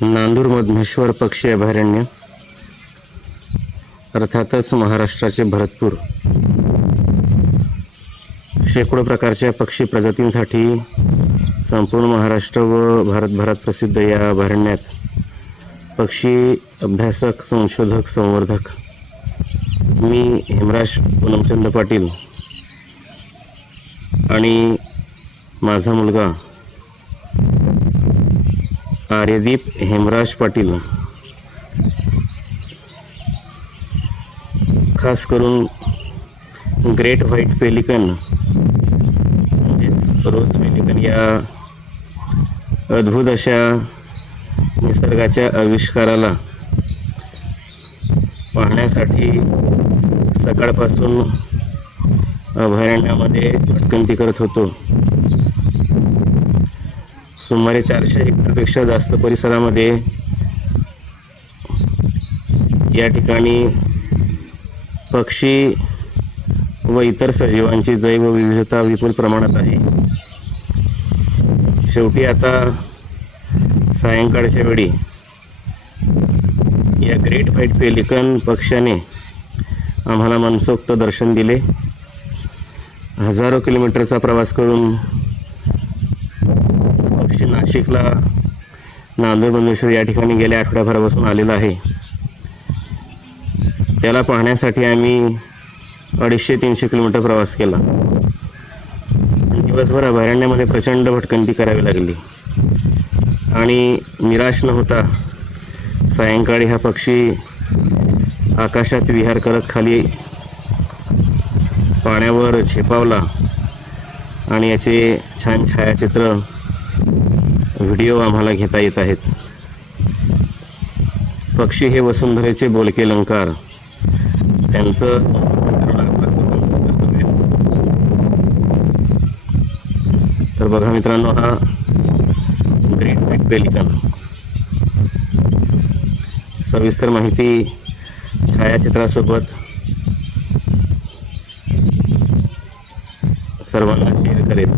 नांदूर मधमेश्वर पक्षी अभयारण्य अर्थातच महाराष्ट्राचे भरतपूर शेकडो प्रकारच्या पक्षी प्रजातींसाठी संपूर्ण महाराष्ट्र व भारतभरात प्रसिद्ध या अभयारण्यात पक्षी अभ्यासक, संशोधक, संवर्धक मी हेमराज पूनमचंद पाटील आणि माझा मुलगा आर्यदीप हेमराज पाटील खास करून ग्रेट व्हाईट पेलिकन म्हणजेच रोज पेलिकन या अद्भुत अशा निसर्गाच्या आविष्काराला पाहण्यासाठी सकाळपासून अभयारण्यामध्ये भटकंती करत होतो. सुमारे 400 हेक्टरपेक्षा जास्त परिसरामध्ये या ठिकाणी पक्षी व इतर सजीवांची जैवविविधता विपुल प्रमाणात आहे. शेवटी आता सायंकाळच्या वेळी या ग्रेट व्हाईट पेलिकन पक्ष्याने आम्हाला मनसोक्त दर्शन दिले. हजारो किलोमीटरचा प्रवास करून पक्षी नाशिकला नांदूर मधमेश्वर या ठिकाणी गेल्या आठवड्याभरापासून आलेला आहे. त्याला पाहण्यासाठी आम्ही 250-300 किलोमीटर प्रवास केला. दिवसभर अभयारण्यामध्ये प्रचंड भटकंती करावी लागली आणि निराश न होता सायंकाळी हा पक्षी आकाशात विहार करत खाली पाण्यावर झेपावला आणि याचे छान छायाचित्र व्हिडिओ आम्हाला घेता येत आहेत. पक्षी हे वसुंधरेचे बोलके अलंकार, त्यांचं संवर्धन करणं आपलं सर्वांचं कर्तव्य. तर बघा मित्रांनो, हा ग्रेट व्हाईट पेलिकन. सविस्तर माहिती छायाचित्रासोबत सर्वांना शेअर करेल.